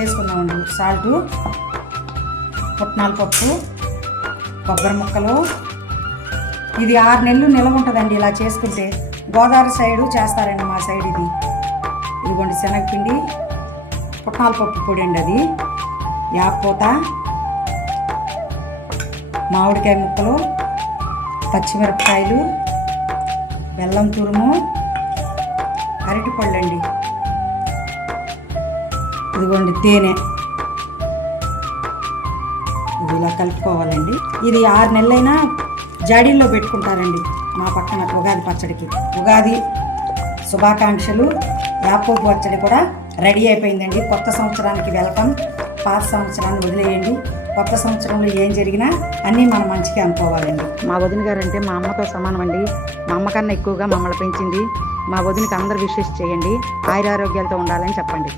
వేసుకుందామండి. సాల్టు, పుట్నాల పప్పు, కొబ్బరి ముక్కలు. ఇది 6 నెలలు నిల్వ ఉంటుందండి ఇలా చేసుకుంటే. గోదావరి సైడు చేస్తారండి, మా సైడ్ ఇది. ఇదిగోండి శనగపిండి, పుట్నాల పప్పు పొడి అండి, అది యాపూత, మామిడికాయ ముక్కలు, పచ్చిమిరపకాయలు, బెల్లం తురుము, అరటిపళ్ళు అండి, ఇదిగోండి తేనె. ఇది ఇలా కలుపుకోవాలండి. ఇది 6 నెలలైనా జాడీల్లో పెట్టుకుంటారండి మా పక్కన ఉగాది పచ్చడికి. ఉగాది శుభాకాంక్షలు. యాపూపు పచ్చడి కూడా రెడీ అయిపోయిందండి. కొత్త సంవత్సరానికి వెల్కమ్. పాత సంవత్సరాన్ని వదిలేయండి. కొత్త సంవత్సరంలో ఏం జరిగినా అన్నీ మన మంచిగా అనుకోవాలండి. మా వదిన గారు అంటే మా అమ్మతో సమానం అండి. మా అమ్మ కన్నా ఎక్కువగా మమ్మల్ని పెంచింది. మా వదినకి అందరూ విషెస్ చేయండి. ఆయురారోగ్యాలతో ఉండాలని చెప్పండి.